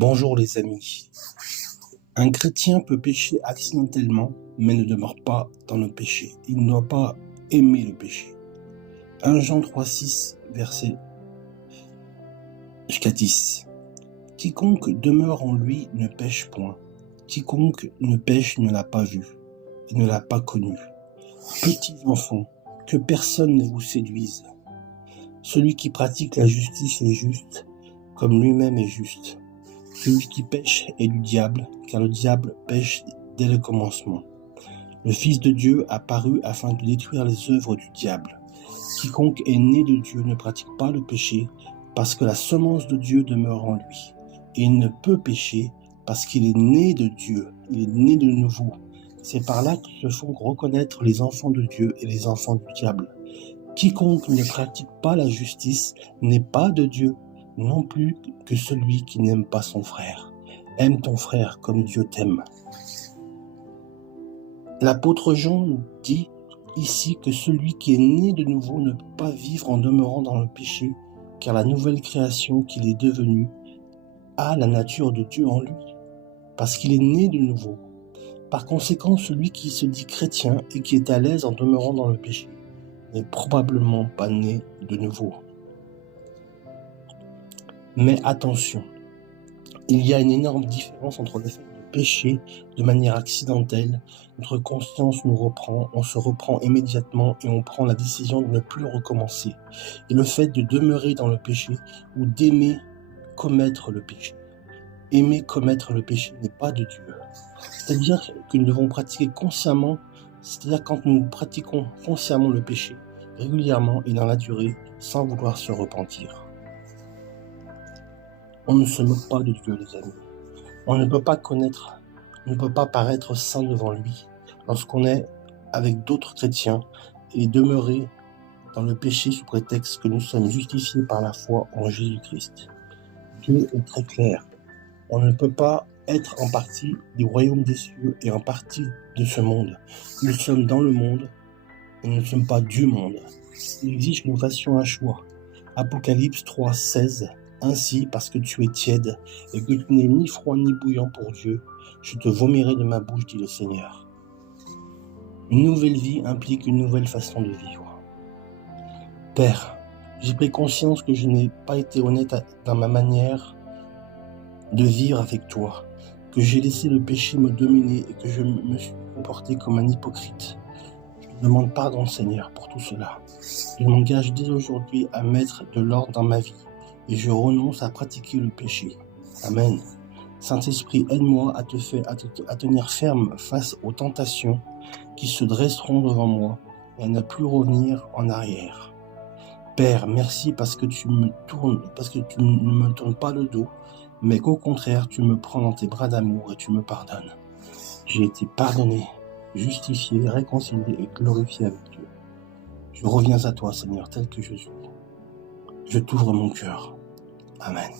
Bonjour les amis. Un chrétien peut pécher accidentellement, mais ne demeure pas dans le péché. Il ne doit pas aimer le péché. 1 Jean 3,6, verset jusqu'à 10. Quiconque demeure en lui ne pêche point. Quiconque ne pêche ne l'a pas vu et ne l'a pas connu. Petits enfants, que personne ne vous séduise. Celui qui pratique la justice est juste, comme lui-même est juste. Celui qui pêche est du diable, car le diable pêche dès le commencement. Le Fils de Dieu a paru afin de détruire les œuvres du diable. Quiconque est né de Dieu ne pratique pas le péché, parce que la semence de Dieu demeure en lui. Et il ne peut pécher, parce qu'il est né de Dieu, il est né de nouveau. C'est par là que se font reconnaître les enfants de Dieu et les enfants du diable. Quiconque ne pratique pas la justice n'est pas de Dieu, non plus que celui qui n'aime pas son frère. Aime ton frère comme Dieu t'aime. L'apôtre Jean dit ici que celui qui est né de nouveau ne peut pas vivre en demeurant dans le péché, car la nouvelle création qu'il est devenu a la nature de Dieu en lui, parce qu'il est né de nouveau. Par conséquent, celui qui se dit chrétien et qui est à l'aise en demeurant dans le péché n'est probablement pas né de nouveau. Mais attention, il y a une énorme différence entre le fait de pécher de manière accidentelle, notre conscience nous reprend, on se reprend immédiatement et on prend la décision de ne plus recommencer, et le fait de demeurer dans le péché ou d'aimer commettre le péché. Aimer commettre le péché n'est pas de Dieu. C'est-à-dire que nous devons pratiquer consciemment, c'est-à-dire quand nous pratiquons consciemment le péché, régulièrement et dans la durée, sans vouloir se repentir. On ne se moque pas de Dieu, les amis. On ne peut pas paraître saint devant lui lorsqu'on est avec d'autres chrétiens et demeurer dans le péché sous prétexte que nous sommes justifiés par la foi en Jésus-Christ. Dieu est très clair. On ne peut pas être en partie du royaume des cieux et en partie de ce monde. Nous sommes dans le monde et nous ne sommes pas du monde. Il exige que nous fassions un choix. Apocalypse 3,16. Ainsi, parce que tu es tiède et que tu n'es ni froid ni bouillant pour Dieu, je te vomirai de ma bouche, dit le Seigneur. Une nouvelle vie implique une nouvelle façon de vivre. Père, j'ai pris conscience que je n'ai pas été honnête dans ma manière de vivre avec toi, que j'ai laissé le péché me dominer et que je me suis comporté comme un hypocrite. Je te demande pardon, Seigneur, pour tout cela. Je m'engage dès aujourd'hui à mettre de l'ordre dans ma vie et je renonce à pratiquer le péché. Amen. Saint-Esprit, aide-moi à tenir ferme face aux tentations qui se dresseront devant moi et à ne plus revenir en arrière. Père, merci parce que tu ne me tournes pas le dos, mais qu'au contraire, tu me prends dans tes bras d'amour et tu me pardonnes. J'ai été pardonné, justifié, réconcilié et glorifié avec Dieu. Je reviens à toi, Seigneur, tel que je suis. Je t'ouvre mon cœur. Amen.